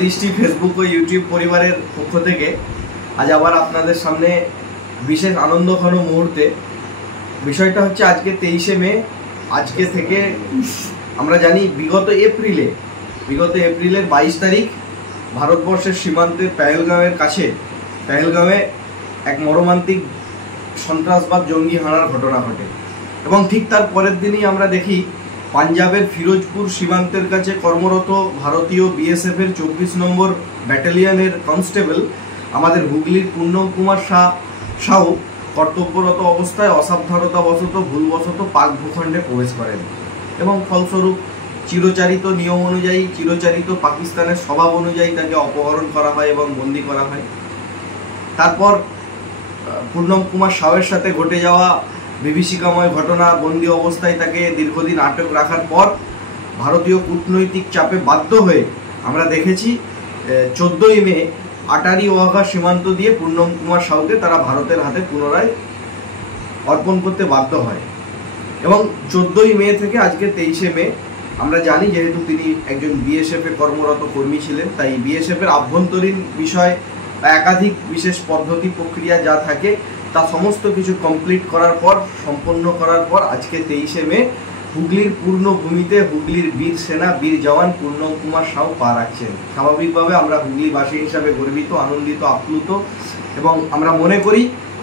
দৃষ্টি ফেসবুক ও ইউটিউব পরিবারের পক্ষ থেকে আজ আবার আপনাদের সামনে বিশেষ আনন্দঘন মুহূর্তে। বিষয়টা হচ্ছে আজকে 23শে মে। আজকে থেকে আমরা জানি বিগত এপ্রিলের 22 তারিখ ভারতবর্ষের সীমান্তের পেহেলগাঁওয়ে এক মর্মান্তিক সন্ত্রাসবাদ জঙ্গি হানার ঘটনা ঘটে এবং ঠিক তার পরের দিনই আমরা দেখি পাঞ্জাবের ফিরোজপুর সীমান্তের কাছে কর্মরত ভারতীয় বিএসএফের 24 নম্বর ব্যাটালিয়নের কনস্টেবল আমাদের হুগলির পূর্ণম কুমার সাহু কর্তব্যরত অবস্থায় অসাবধানতাবশত ভুলবশত পাক ভূখণ্ডে প্রবেশ করেন এবং ফলস্বরূপ চিরচারিত নিয়ম অনুযায়ী চিরচারিত পাকিস্তানের স্বভাব অনুযায়ী তাকে অপহরণ করা হয় এবং বন্দী করা হয়। তারপর পূর্ণম কুমার সাউয়ের সাথে ঘটে যাওয়া বিভীষিকাময় ঘটনা, বন্দী অবস্থায় তাকে দীর্ঘদিন আটক রাখার পর ভারতীয় কূটনৈতিক চাপে বাধ্য হয়ে আমরা দেখেছি 14ই মে আটারি ওয়াঘা সীমান্ত দিয়ে পূর্ণম কুমার সাউকে তারা ভারতের হাতে পুনরায় অর্পণ করতে বাধ্য হয় এবং 14ই মে থেকে আজকে 23শে মে আমরা জানি যেহেতু তিনি একজন বিএসএফে কর্মরত কর্মী ছিলেন, তাই বিএসএফের আভ্যন্তরীণ বিষয় একাধিক বিশেষ পদ্ধতি প্রক্রিয়া যা থাকে তা সমস্ত কিছু কমপ্লিট করার পর সম্পন্ন করার পর আজকে 23শে মে হুগলির পূর্ণভূমিতে হুগলির বীর সেনা বীর জওয়ান পূর্ণম কুমার সাউ পা রাখছেন। স্বাভাবিকভাবে আমরা হুগলিবাসী হিসাবে গর্বিত, আনন্দিত, আপ্লুত এবং আমরা মনে করি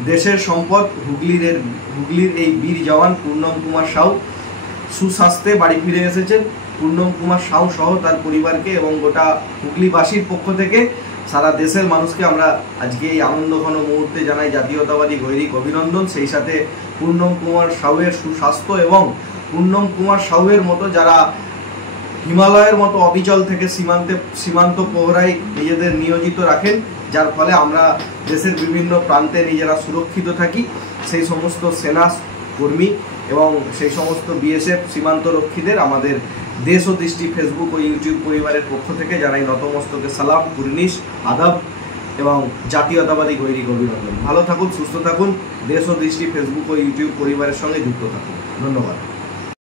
দেশের সম্পদ হুগলির এই বীর জওয়ান পূর্ণম কুমার সাউ সুস্বাস্থ্যে বাড়ি ফিরে এসেছেন। পূর্ণম কুমার সাউ সহ তার পরিবারকে এবং গোটা হুগলিবাসীর পক্ষ থেকে সারা দেশের মানুষকে আমরা আজকে এই আনন্দঘন মুহূর্তে জানাই জাতীয়তাবাদী গৈরিক অভিনন্দন। সেই সাথে পূর্ণম কুমার সাউয়ের সুস্বাস্থ্য এবং পূর্ণম কুমার সাউয়ের মতো যারা হিমালয়ের মতো অবিচল থেকে সীমান্ত প্রহরায় নিজেদের নিয়োজিত রাখেন, যার ফলে আমরা দেশের বিভিন্ন প্রান্তে নিজেরা সুরক্ষিত থাকি, সেই সমস্ত সেনা কর্মী এবং সেই সমস্ত বিএসএফ সীমান্তরক্ষীদের আমাদের দেশ ও দৃষ্টি ফেসবুক ও ইউটিউব পরিবারের পক্ষ থেকে জানাই নতমস্তকে সালাম, কুর্নিশ, আদাব এবং জাতীয়তাবাদী গৈরিক অভিনন্দন। ভালো থাকুন, সুস্থ থাকুন, দেশ ও দৃষ্টি ফেসবুক ও ইউটিউব পরিবারের সঙ্গে যুক্ত থাকুন। ধন্যবাদ।